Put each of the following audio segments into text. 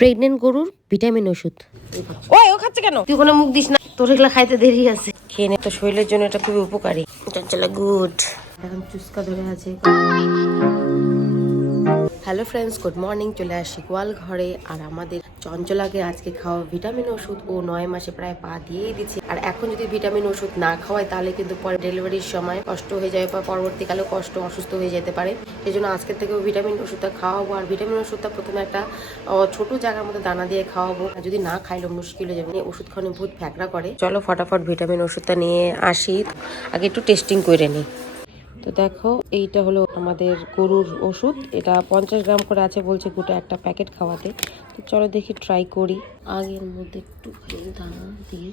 Pregnant গরুর vitamin ওষুধ। ওই ও খাচ্ছে কেন? তুই কোনো মুখ দিস না, তোর এগুলো খাইতে দেরি আছে। খেয়ে নে, তো শরীরের জন্য এটা খুবই উপকারী। চঞ্চলা গুড। এখন চুস্কা ধরে আছে। Hello friends, good morning. চলে আসি গোয়াল ঘরে। আর আমাদের চঞ্চলাকে আজকে খাওয়া ভিটামিন ওষুধ ও 9 মাসে প্রায় পা দিয়েই দিচ্ছে। আর এখন যদি ভিটামিন ওষুধ না খাওয়ায় তাহলে কিন্তু পরে ডেলিভারির সময় কষ্ট হয়ে যাবে বা পরবর্তীকালে অসুস্থ হয়ে যেতে পারে। সেই জন্য আজকের থেকেও ভিটামিন ওষুধটা খাওয়াবো। আর ভিটামিন ওষুধটা প্রথমে একটা ছোট জায়গার মধ্যে দানা দিয়ে খাওয়াবো। আর যদি না খাইলে মুশকিল হয়ে যাবে। ওষুধ খাওয়ানো বহুত ফ্যাকরা করে। চলো ফটাফট ভিটামিন ওষুধটা নিয়ে আসি। আগে একটু টেস্টিং করে নিই। তো দেখো, এইটা হলো আমাদের গরুর ওষুধ। এটা 50 গ্রাম করে আছে, বলছে গোটা একটা প্যাকেট খাওয়াতে। তো চলো দেখি, ট্রাই করি। আগের মধ্যে একটু দানা দিয়ে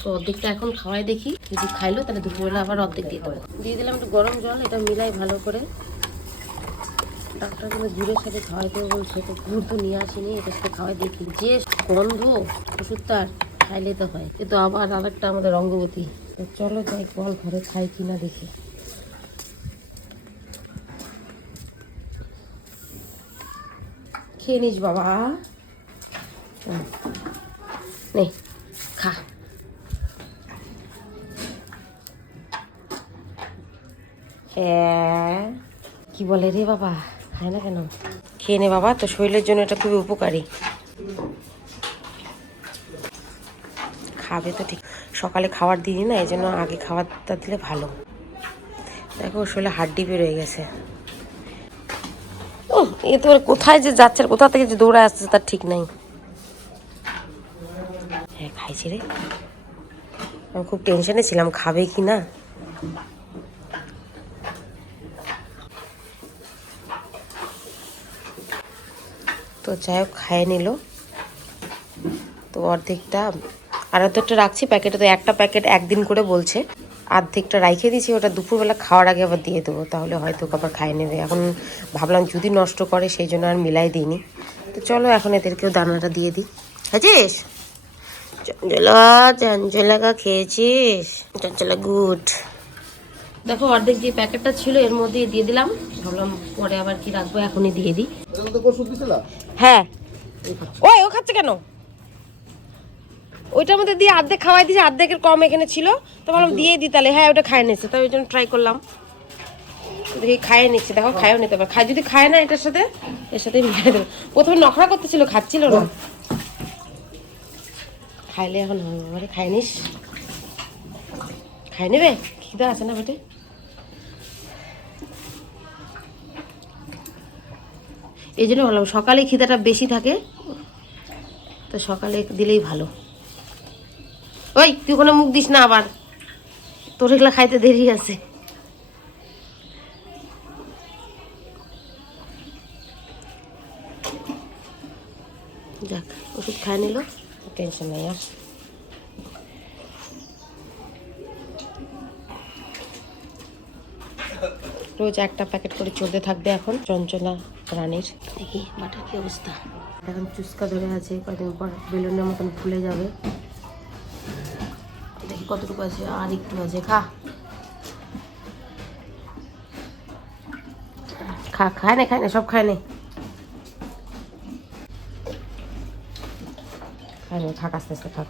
তো অর্ধেকটা এখন খাওয়াই দেখি, যদি খাইলো তাহলে দুপুরবেলা আবার অর্ধেক দিয়ে দেবো। দিয়ে দিলাম একটু গরম জল, এটা মিলাই ভালো করে। ডাক্তার কিন্তু গুড়ের সাথে খাওয়াইতে বলছে, তো গুড় তো নিয়ে আসিনি, এটার সাথে খাওয়াই দেখি। যে গন্ধ ওষুধটা খাইলে তো হয়, কিন্তু আবার আরেকটা আমাদের অঙ্গবতী। তো চলো যাই গোয়াল ঘরে, খাই কিনা দেখি। খেয়ে নিস বাবা, নে খা। কি বলে রে বাবা, খায় না কেন? খেয়ে নে বাবা, তো শরীরের জন্য এটা খুবই উপকারী। খাবে তো ঠিক, সকালে খাবার দিই না, এই জন্য আগে খাবারটা দিলে ভালো। দেখো শরীরে হাড্ডি বেরোয় গেছে। ও এ তো কোথায় যে যাচ্ছে, কোথা থেকে যে দৌড়ে আসছে তার ঠিক নাই। হ্যাঁ খাইছি রে, আমি খুব টেনশনে ছিলাম খাবে কি না। তো যাই হোক, খাইয়ে নিল। তো অর্ধেকটা আর অর্ধেকটা রাখছি প্যাকেটে। তো একটা প্যাকেট একদিন করে বলছে, অর্ধেকটা রাইখে দিয়েছি, ওটা দুপুরবেলা খাওয়ার আগে আবার দিয়ে দেবো, তাহলে হয়তো আবার খাইয়ে নেবে। এখন ভাবলাম যদি নষ্ট করে, সেই জন্য আর মিলাই দিইনি। তো চলো এখন এদেরকেও দানাটা দিয়ে দিই। খাইছিস চঞ্চলা? চঞ্চলাকা খেয়েছিস? চঞ্চলা গুড। দেখো অর্ধেক যে প্যাকেটটা ছিল এর মধ্যে দিয়ে দিলাম, ভাবলাম পরে আবার কি রাখবো, এখনই দিয়ে দিই। হ্যাঁ। ওই ও খাচ্ছে কেন? ওইটার মধ্যে দিয়ে অর্ধেক খাওয়াই দিয়েছে, অর্ধেকের কম এখানে ছিল, তো ভাবলাম দিয়ে দিই তাহলে। হ্যাঁ ওটা খায় নিচ্ছে, তাই ওই জন্য ট্রাই করলাম। দেখি খাইয়ে নিচ্ছে, দেখো খায়ও নিতে পারে। খায় যদি খায় না এটার সাথে, এর সাথে মিলিয়ে দেবো। প্রথমে নখরা করতেছিল, খাচ্ছিল না। খাইলে এখন হবে, খাই নিস, খাই নেবে। খিদা আছে না পেটে? এই জন্য বললাম সকালে খিদাটা বেশি থাকে, তো সকালে দিলেই ভালো। ওই তুই কোনো মুখ দিস না আবার, তোর এগুলো খাইতে দেরি আছে। যাক, ওষুধ খাই নিল, টেনশন নেই আর। রোজ একটা প্যাকেট করে চলতে থাকবে এখন চঞ্চলা রানীর। দেখি বাটার কি অবস্থা। এখন চুস্কা ধরে আছে, কদিন পর বেলুনের মতন ফুলে যাবে। দেখি কতটুকু আছে, আর একটু আছে। খা খা, খায় না, খায় না, সব খায় না, খায় না, থাক আস্তে আস্তে থাক।